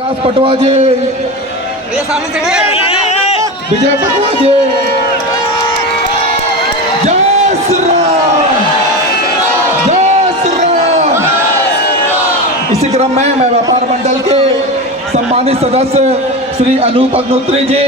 प्रकाश पटवा जी, विजय पटवा जी, जय श्री राम, जय श्री राम। इसी क्रम में मैं व्यापार मंडल के सम्मानित सदस्य श्री अनूप अग्निहोत्री जी,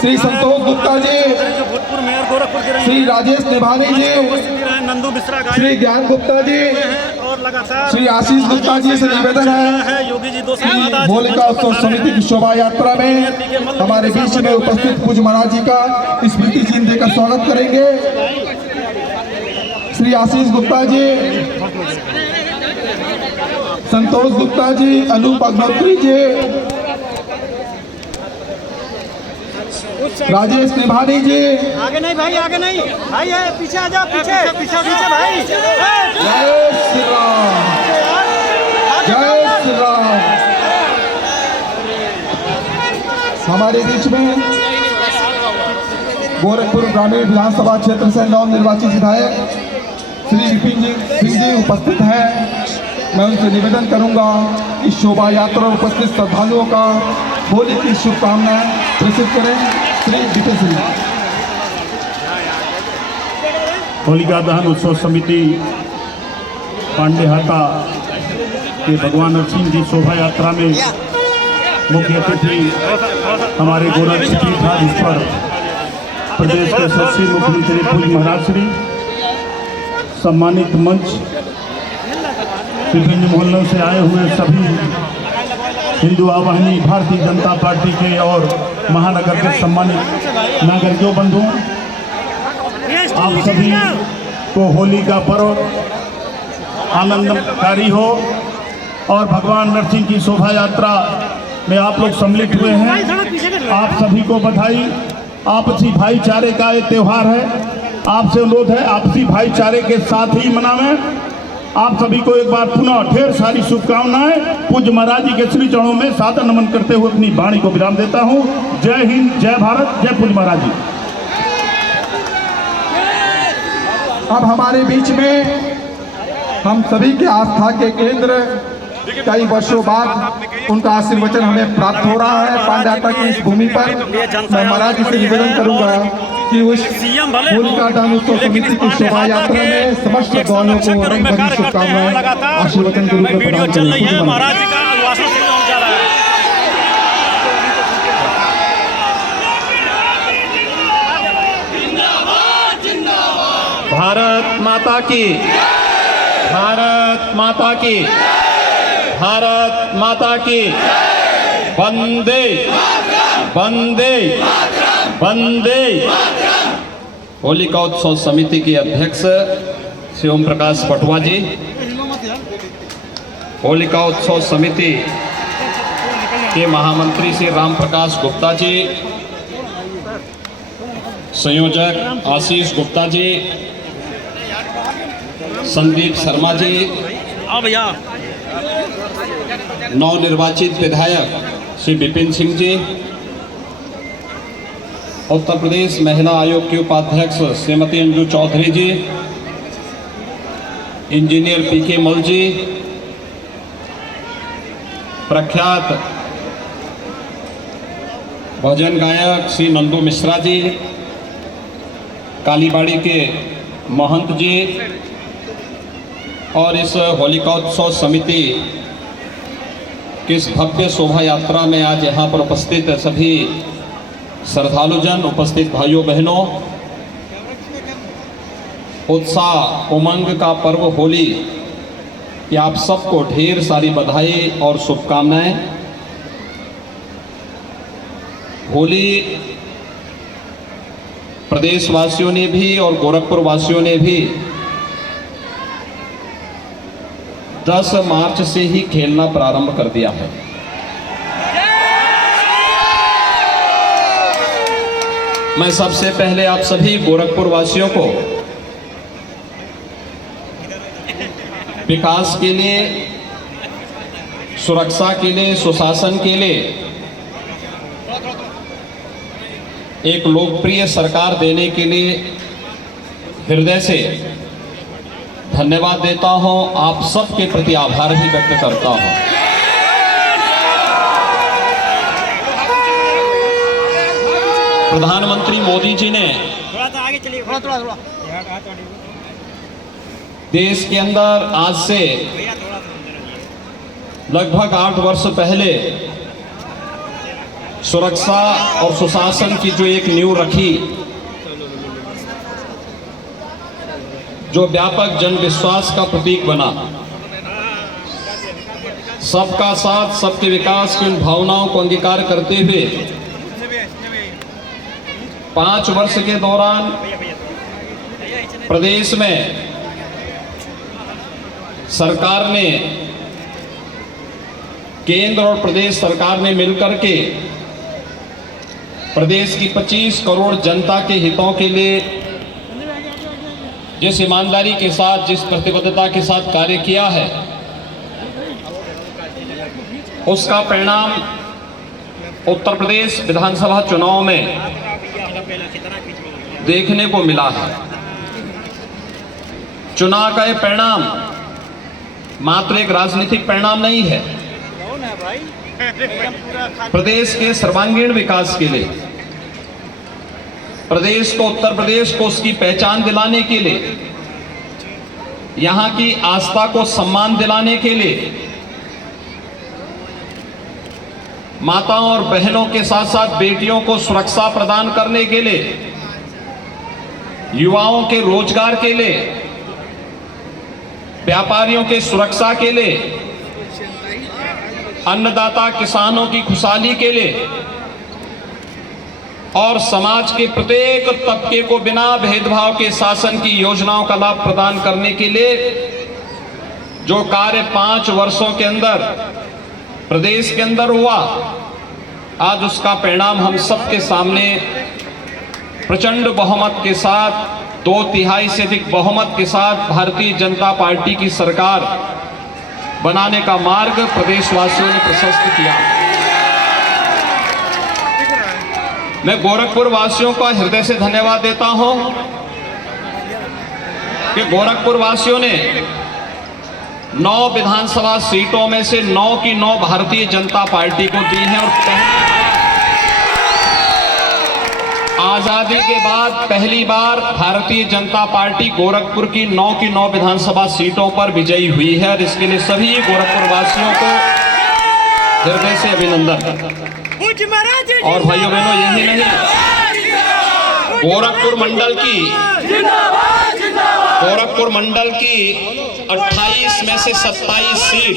श्री संतोष गुप्ता जी, श्री राजेश निभानी जी, श्री ज्ञान गुप्ता जी, श्री आशीष गुप्ता जी से निवेदन है होलिका उत्सव समिति की शोभा यात्रा में हमारे बीच में उपस्थित पूज्य महाराज जी का स्मृति चिन्ह देकर स्वागत करेंगे। श्री आशीष गुप्ता जी, संतोष गुप्ता जी, अनूप अग्निहोत्री जी, राजेश निभानी जी। आगे नहीं भाई, आगे नहीं भाई, है पीछे आ जाओ, पीछे पीछे पीछे भाई। जय श्री राम, जय श्री राम। हमारे बीच में गोरखपुर ग्रामीण विधानसभा क्षेत्र से नवनिर्वाचित विधायक श्री विपिन सिंह जी उपस्थित हैं। मैं उनसे निवेदन करूंगा कि शोभा यात्रा उपस्थित श्रद्धालुओं का होली की शुभकामनाएं प्रेषित करें। श्री विपिन सिंह। होलिका दहन उत्सव समिति पांडेहाटा के भगवान नरसिंह जी शोभा यात्रा में मुख्य अतिथि हमारे गोरखपुर की था, जिस पर प्रदेश के सबसे मुख्यमंत्री पूज्य महाराज श्री, सम्मानित मंच, विभिन्न मोहल्लों से आए हुए सभी हिंदू आवाहिनी भारतीय जनता पार्टी के और महानगर के सम्मानित नागरिकों बंधुओं, आप सभी को होली का पर्व आनंदकारी हो और भगवान नरसिंह की शोभा यात्रा में आप लोग सम्मिलित हुए हैं। आप सभी को बधाई। आपसी भाईचारे का एक त्यौहार है। आपसे अनुरोध है आपसी भाईचारे के साथ ही मनावें। आप सभी को एक बार पुनः ढेर सारी शुभकामनाएं। पूज्य महाराज जी के श्री चरणों में सादर नमन करते हुए अपनी वाणी को विराम देता हूं। जय हिंद, जय भारत, जय पूज्य महाराज जी। अब हमारे बीच में हम सभी के आस्था के केंद्र, कई वर्षों बाद उनका आशीर्वचन हमें प्राप्त हो रहा है पांड्याटा की इस भूमि पर। मैं महाराज जी से निवेदन करूंगा कि उस होलिका दहन उत्सव समिति की शोभा यात्रा में समस्त गौरवों को रंग भरी शुभकामनाएं आशीर्वचन के रूप में प्रदान करें। महाराज जी का आवासन होने जा रहा है। भारत माता की, भारत माता की, भारत माता की। वंदे वंदे वंदे। होलिका उत्सव समिति के अध्यक्ष श्री ओम प्रकाश पटवा जी, होलिका उत्सव समिति के महामंत्री श्री राम प्रकाश गुप्ता जी, संयोजक आशीष गुप्ता जी, संदीप शर्मा जी, नवनिर्वाचित विधायक श्री विपिन सिंह जी, उत्तर प्रदेश महिला आयोग की उपाध्यक्ष श्रीमती अंजू चौधरी जी, इंजीनियर पीके मल जी, प्रख्यात भजन गायक श्री नंदू मिश्रा जी, कालीबाड़ी के महंत जी, और इस होलिका उत्सव समिति की इस भव्य शोभा यात्रा में आज यहाँ पर उपस्थित सभी श्रद्धालुजन, उपस्थित भाइयों बहनों, उत्साह उमंग का पर्व होली कि आप सबको ढेर सारी बधाई और शुभकामनाएं। होली प्रदेशवासियों ने भी और गोरखपुर वासियों ने भी 10 मार्च से ही खेलना प्रारंभ कर दिया है। मैं सबसे पहले आप सभी गोरखपुर वासियों को विकास के लिए, सुरक्षा के लिए, सुशासन के लिए एक लोकप्रिय सरकार देने के लिए हृदय से धन्यवाद देता हूं। आप सबके प्रति आभार भी व्यक्त करता हूं। प्रधानमंत्री मोदी जी ने थोड़ा सा आगे चलिए, थोड़ा देश के अंदर आज से लगभग 8 वर्ष पहले सुरक्षा और सुशासन की जो एक नींव रखी, जो व्यापक जन विश्वास का प्रतीक बना, सबका साथ सबके विकास की उन भावनाओं को अंगीकार करते हुए 5 वर्ष के दौरान प्रदेश में सरकार ने, केंद्र और प्रदेश सरकार ने मिलकर के प्रदेश की 25 करोड़ जनता के हितों के लिए जिस ईमानदारी के साथ, जिस प्रतिबद्धता के साथ कार्य किया है, उसका परिणाम उत्तर प्रदेश विधानसभा चुनाव में देखने को मिला है। चुनाव का यह परिणाम मात्र एक राजनीतिक परिणाम नहीं है। प्रदेश के सर्वांगीण विकास के लिए, प्रदेश को, उत्तर प्रदेश को उसकी पहचान दिलाने के लिए, यहां की आस्था को सम्मान दिलाने के लिए, माताओं और बहनों के साथ साथ बेटियों को सुरक्षा प्रदान करने के लिए, युवाओं के रोजगार के लिए, व्यापारियों के सुरक्षा के लिए, अन्नदाता किसानों की खुशहाली के लिए और समाज के प्रत्येक तबके को बिना भेदभाव के शासन की योजनाओं का लाभ प्रदान करने के लिए जो कार्य 5 वर्षों के अंदर प्रदेश के अंदर हुआ, आज उसका परिणाम हम सबके सामने प्रचंड बहुमत के साथ, 2/3 से अधिक बहुमत के साथ भारतीय जनता पार्टी की सरकार बनाने का मार्ग प्रदेशवासियों ने प्रशस्त किया। मैं गोरखपुर वासियों का हृदय से धन्यवाद देता हूं कि गोरखपुर वासियों ने 9 विधानसभा सीटों में से 9 की 9 भारतीय जनता पार्टी को दी है और आजादी के बाद पहली बार भारतीय जनता पार्टी गोरखपुर की 9 की 9 विधानसभा सीटों पर विजयी हुई है और इसके लिए सभी गोरखपुर वासियों को हृदय से अभिनंदन। और भाइयों बहनों, यही नहीं, गोरखपुर मंडल की 28 में से 27 सीट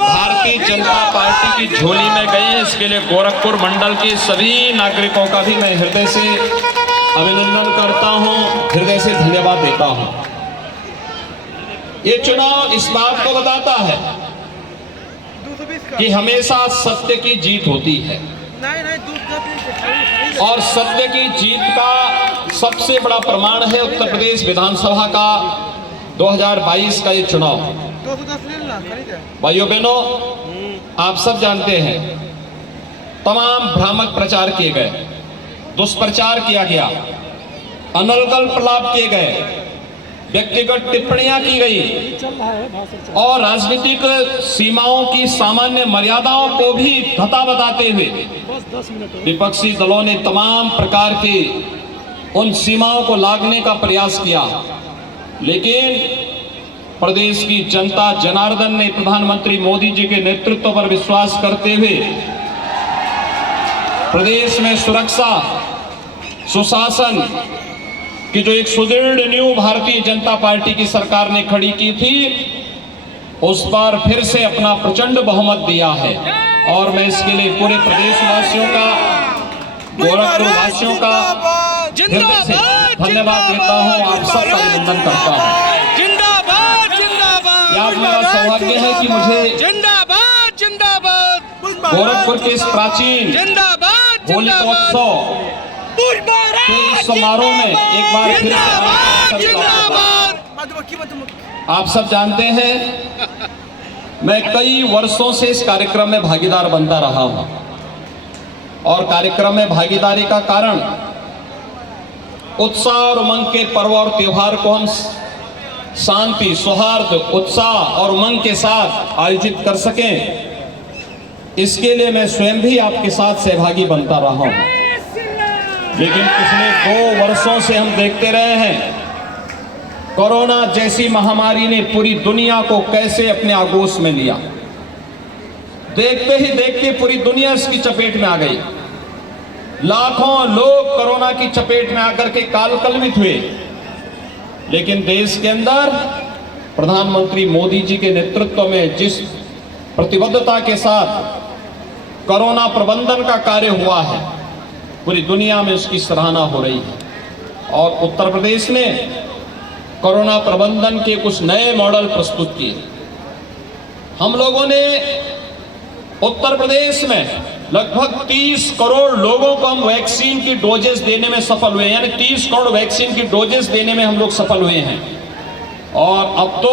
भारतीय जनता पार्टी की झोली में गई है। इसके लिए गोरखपुर मंडल के सभी नागरिकों का भी मैं हृदय से अभिनंदन करता हूं, हृदय से धन्यवाद देता हूं। ये चुनाव इस बात को बताता है कि हमेशा सत्य की जीत होती है और सत्य की जीत का सबसे बड़ा प्रमाण है उत्तर प्रदेश विधानसभा का 2022 का ये चुनाव। भाइयों बहनों, आप सब जानते हैं, तमाम भ्रामक प्रचार किए गए, दुष्प्रचार किया गया, अनर्गल प्रलाप किए गए, व्यक्तिगत टिप्पणियां की गई और राजनीतिक सीमाओं की सामान्य मर्यादाओं को भी धता बताते हुए विपक्षी दलों ने तमाम प्रकार की उन सीमाओं को लांघने का प्रयास किया। लेकिन प्रदेश की जनता जनार्दन ने प्रधानमंत्री मोदी जी के नेतृत्व पर विश्वास करते हुए प्रदेश में सुरक्षा, सुशासन की जो एक सुदृढ़ नींव भारतीय जनता पार्टी की सरकार ने खड़ी की थी, उस पर फिर से अपना प्रचंड बहुमत दिया है। और मैं इसके लिए पूरे प्रदेशवासियों का, गोरखपुर वासियों का हृदय से धन्यवाद देता हूं, आप सबका अभिनंदन करता हूं। आज मेरा सौभाग्य है कि मुझे गोरखपुर के इस प्राचीन होलिकोत्सव के इस समारोह में एक बार फिर आप सब जानते हैं, मैं कई वर्षों से इस कार्यक्रम में भागीदार बनता रहा हूं और कार्यक्रम में भागीदारी का कारण उत्साह और उमंग के पर्व और त्योहार को हम शांति, सौहार्द, उत्साह और उमंग के साथ आयोजित कर सकें, इसके लिए मैं स्वयं भी आपके साथ सहभागी बनता रहा हूं। लेकिन पिछले 2 वर्षों से हम देखते रहे हैं कोरोना जैसी महामारी ने पूरी दुनिया को कैसे अपने आगोश में लिया। देखते ही देखते पूरी दुनिया इसकी चपेट में आ गई। लाखों लोग कोरोना की चपेट में आकर के कालकलवित हुए। लेकिन देश के अंदर प्रधानमंत्री मोदी जी के नेतृत्व में जिस प्रतिबद्धता के साथ कोरोना प्रबंधन का कार्य हुआ है, पूरी दुनिया में उसकी सराहना हो रही है। और उत्तर प्रदेश ने कोरोना प्रबंधन के कुछ नए मॉडल प्रस्तुत किए। हम लोगों ने उत्तर प्रदेश में लगभग 30 करोड़ लोगों को हम वैक्सीन की डोजेस देने में सफल हुए, यानी 30 करोड़ वैक्सीन की डोजेस देने में हम लोग सफल हुए हैं। और अब तो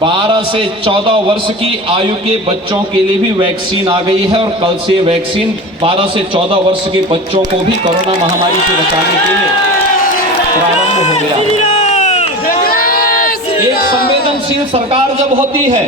12 से 14 वर्ष की आयु के बच्चों के लिए भी वैक्सीन आ गई है और कल से वैक्सीन 12 से 14 वर्ष के बच्चों को भी कोरोना महामारी से बचाने के लिए प्रारंभ हो गया। एक संवेदनशील सरकार जब होती है